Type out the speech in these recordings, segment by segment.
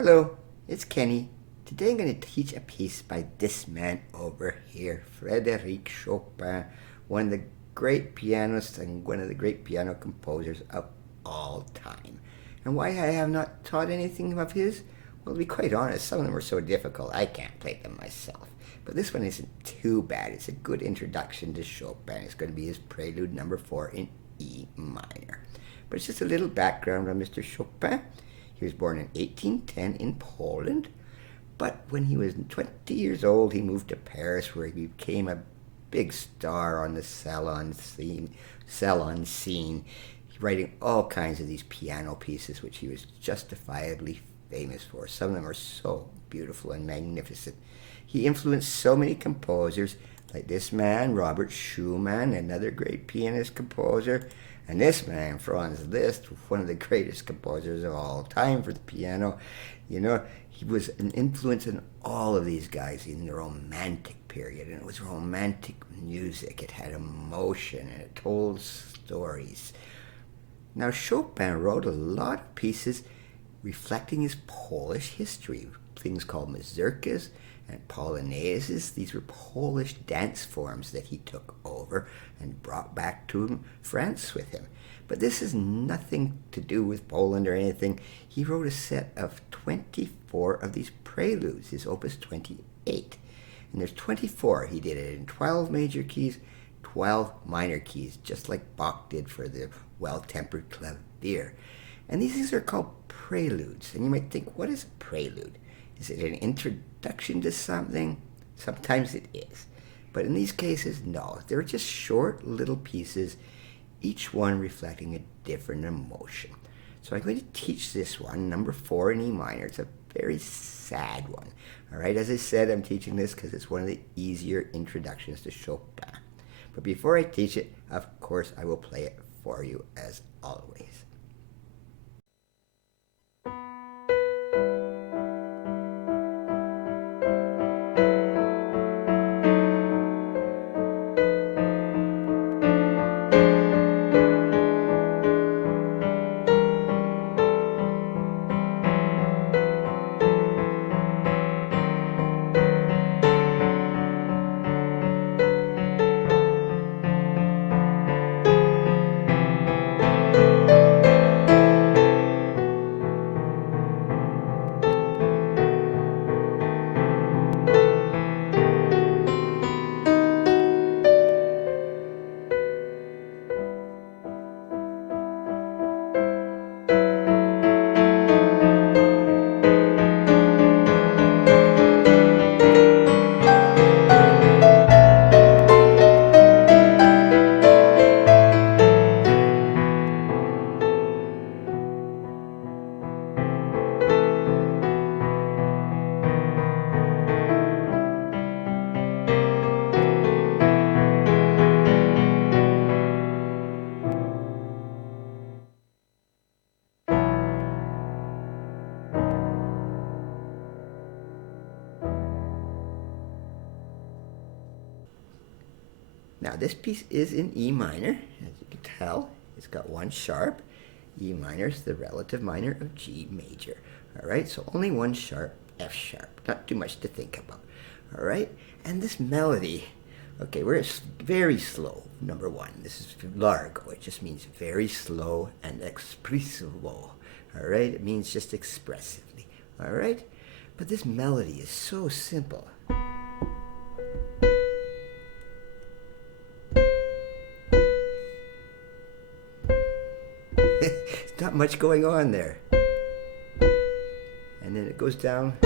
Hello, it's Kenny. Today I'm going to teach a piece by this man over here, Frederic Chopin, one of the great pianists and one of the great piano composers of all time. And why I have not taught anything of his? Well, to be quite honest, some of them are so difficult I can't play them myself. But this one isn't too bad. It's a good introduction to Chopin. It's going to be his Prelude number 4 in E minor. But it's just a little background on Mr. Chopin. He was born in 1810 in Poland, but when he was 20 years old, he moved to Paris, where he became a big star on the salon scene, writing all kinds of these piano pieces, which he was justifiably famous for. Some of them are so beautiful and magnificent. He influenced so many composers, like this man, Robert Schumann, another great pianist composer, and this man, Franz Liszt, one of the greatest composers of all time for the piano. You know, he was an influence in all of these guys in the Romantic period, and it was romantic music. It had emotion, and it told stories. Now, Chopin wrote a lot of pieces reflecting his Polish history, things called mazurkas and polonaises. These were Polish dance forms that he took over and brought back to France with him. But this has nothing to do with Poland or anything. He wrote a set of 24 of these preludes, his opus 28. And there's 24. He did it in 12 major keys, 12 minor keys, just like Bach did for the Well-Tempered Clavier. And these things are called preludes. And you might think, what is a prelude? Is it an introduction to something? Sometimes it is. But in these cases, no. They're just short little pieces, each one reflecting a different emotion. So I'm going to teach this one, number 4 in E minor. It's a very sad one. All right, as I said, I'm teaching this because it's one of the easier introductions to Chopin. But before I teach it, of course, I will play it for you as always. Now this piece is in E minor, as you can tell. It's got one sharp. E minor is the relative minor of G major. All right, so only one sharp, F sharp. Not too much to think about. All right, and this melody, okay, we're very slow, number 1. This is largo. It just means very slow and expressivo. All right, it means just expressively. All right, but this melody is so simple. Not much going on there. And then it goes down.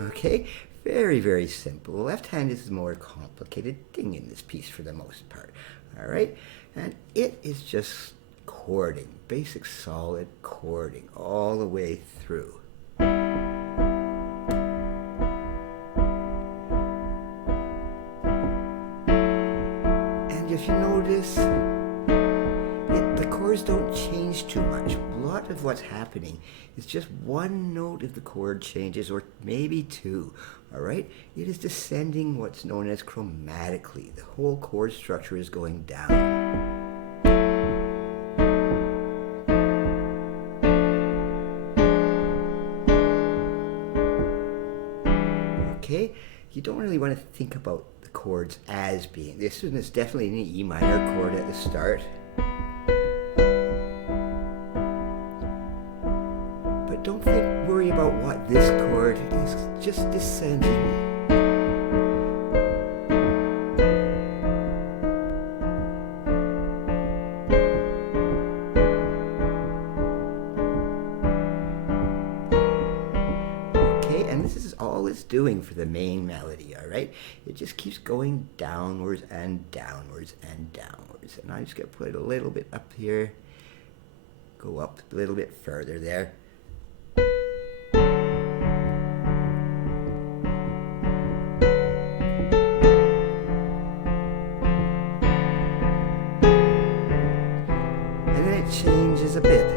Okay, very, very simple. The left hand is the more complicated thing in this piece for the most part. All right, and it is just chording, basic solid chording all the way through. If you notice, the chords don't change too much. A lot of what's happening is just one note of the chord changes, or maybe 2, all right? It is descending what's known as chromatically. The whole chord structure is going down. okay? You don't really want to think about the chords as being. This one is definitely an E minor chord at the start. But don't worry about what this chord is, just descending. It's doing for the main melody, all right? It just keeps going downwards and downwards and downwards. And I'm just going to put it a little bit up here, go up a little bit further there. And then it changes a bit.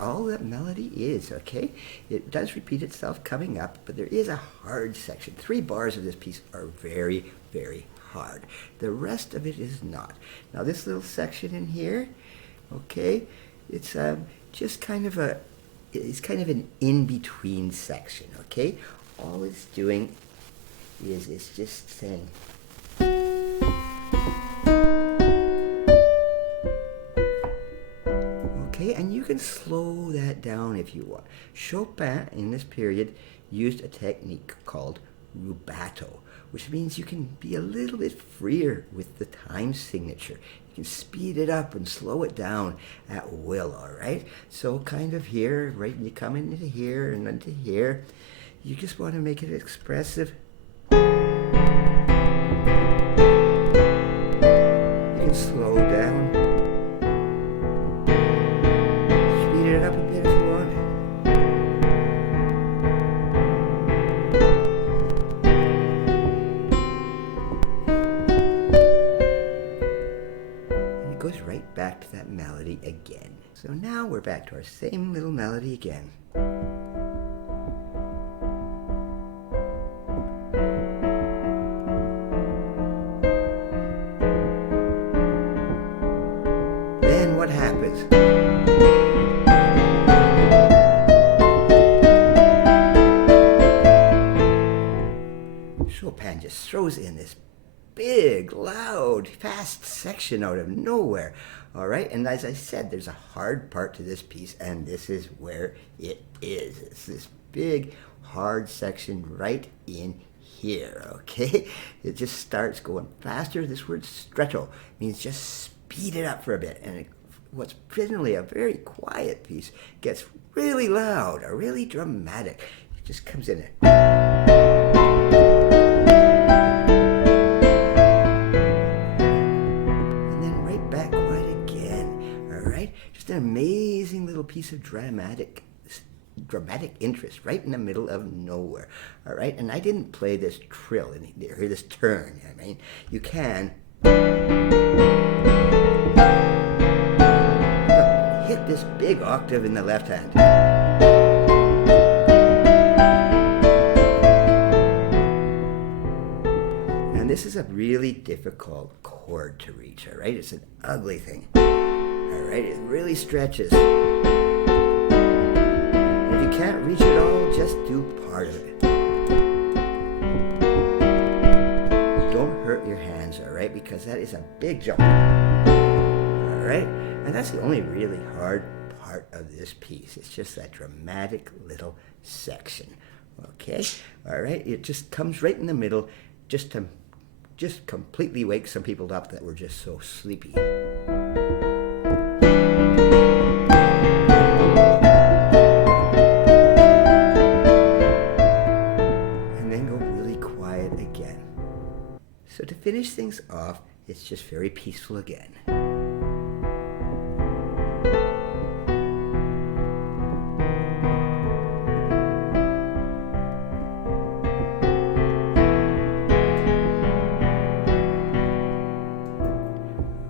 All that melody is, okay? It does repeat itself coming up, but there is a hard section. 3 bars of this piece are very, very hard. The rest of it is not. Now this little section in here, okay, it's just kind of an in-between section, okay? All it's doing is it's just saying, and you can slow that down if you want. Chopin in this period used a technique called rubato, which means you can be a little bit freer with the time signature. You can speed it up and slow it down at will, all right? So kind of here, right, you come into here and into here. You just want to make it expressive. You can slow down. Up a bit if you want. And it goes right back to that melody again. So now we're back to our same little melody again. Then what happens? Chopin just throws in this big, loud, fast section out of nowhere, all right? And as I said, there's a hard part to this piece, and this is where it is. It's this big, hard section right in here, okay? It just starts going faster. This word stretto means just speed it up for a bit, and what's generally a very quiet piece gets really loud or really dramatic. It just comes in there. Just an amazing little piece of dramatic interest right in the middle of nowhere, all right? And I didn't play this trill in here, this turn. I mean, you can hit this big octave in the left hand. And this is a really difficult chord to reach, all right? It's an ugly thing. Alright, it really stretches. If you can't reach it all, just do part of it. Don't hurt your hands, alright, because that is a big jump. Alright, and that's the only really hard part of this piece. It's just that dramatic little section. Okay, alright, it just comes right in the middle just to completely wake some people up that were just so sleepy. So to finish things off, it's just very peaceful again.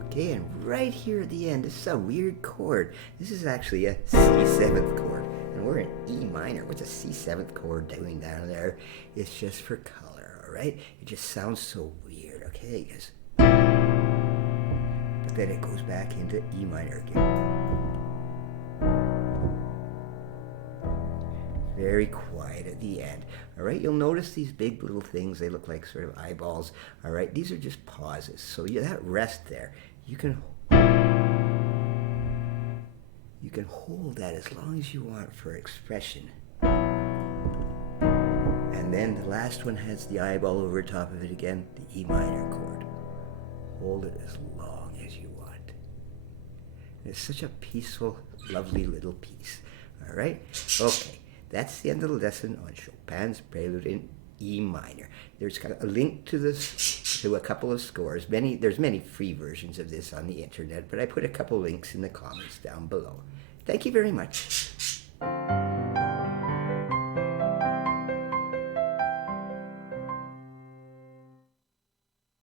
Okay, and right here at the end, this is a weird chord. This is actually a C7th chord. And we're in E minor. What's a C7th chord doing down there? It's just for color, all right? It just sounds so weird, okay? But then it goes back into E minor again. Very quiet at the end. All right, you'll notice these big little things. They look like sort of eyeballs. All right, these are just pauses. So that rest there, you can hold that as long as you want for expression. And then the last one has the eyeball over top of it again, the E minor chord. Hold it as long as you want. And it's such a peaceful, lovely little piece. All right? Okay. That's the end of the lesson on Chopin's Prelude in E minor. There's got a link to a couple of scores. There's many free versions of this on the internet, but I put a couple links in the comments down below. Thank you very much.